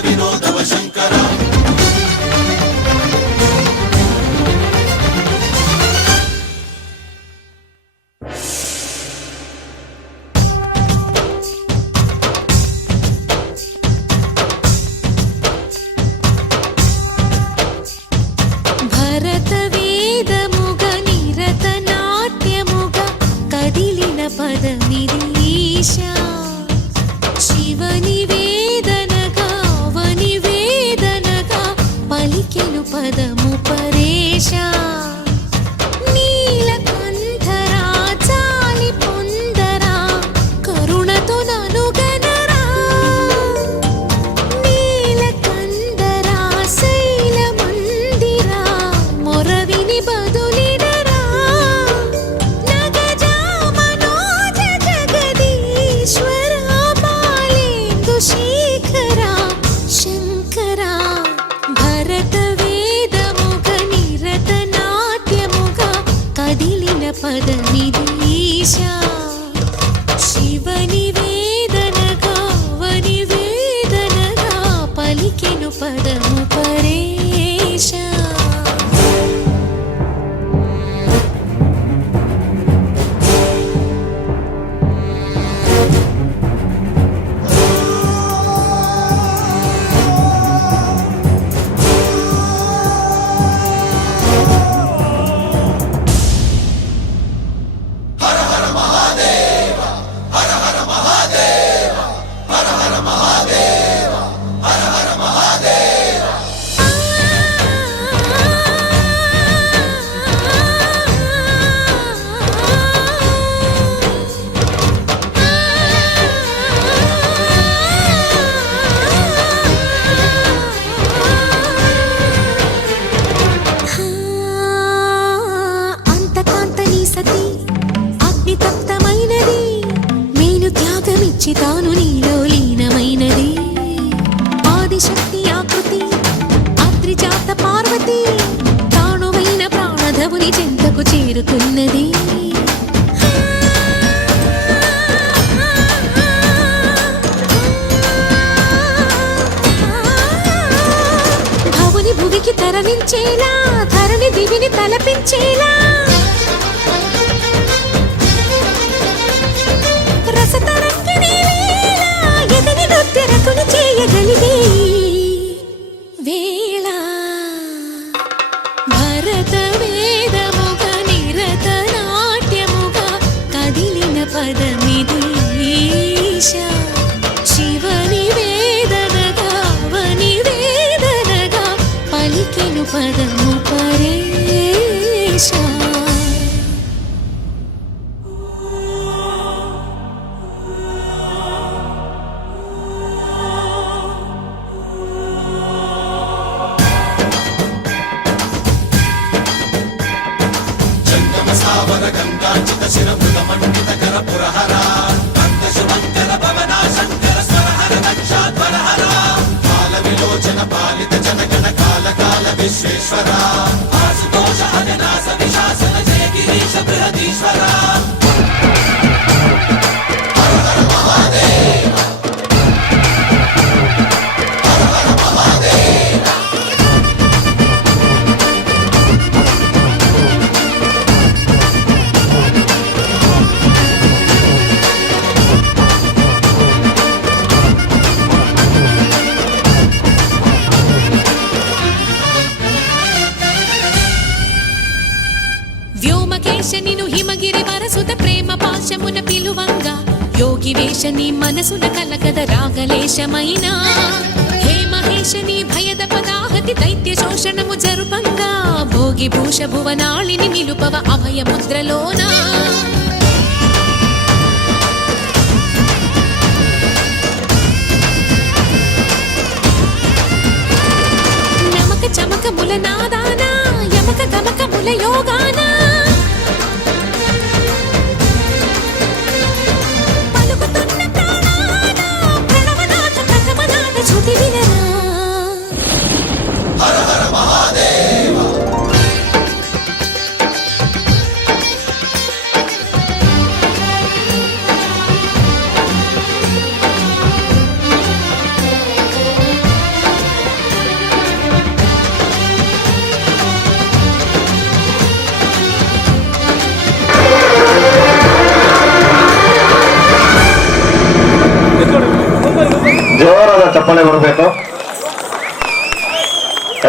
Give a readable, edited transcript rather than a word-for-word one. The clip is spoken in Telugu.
వినోదవ శంకర తాను నీలో లీనమైనది ఆదిశక్తి ఆకృతి అద్రిజాత పార్వతి తానువైన ప్రాణధవుని చెంతకు చేరుతున్నది భవుని భువికి తరలించేలా ధరణి దివిని తలపించేలా రకుని చేయగలిగే వేళ భరత వేదముగ నిరత నాట్యముగ కదిలిన పదమిది శివని వేదనగా వని వేదనగా పలికెను పదము పరేశ గంగాచిత శిరమృగ మండిత కర పురహర మంగళ భవన శంకర స్వరహర దక్షాధ్వరహర కాల విలోచన పాలిత జనగణ కాల కాల విశ్వేశ్వర ఆశుతోష అవినాశ విశాసన జయ గిరీశ బృహదీశ్వర హర హర మహాదేవ హర హర మహాదేవ నిను హిమగిరి వరసుత ప్రేమ పాశమున పిలువంగా యోగి వేషని మనసున కలగద రాగలేశమైన హే మహేశని భయద పదాహతి దైత్య శోషణము జరుపంగా భోగి భూష భువనాళిని నిలుపవ అభయ ముద్రలోనా నమక చమక ముల నాదానా యమక గమక ముల యోగానా హర హర మహాదేవ ಚಪ್ಪಾಳೆ ಬರಬೇಕು.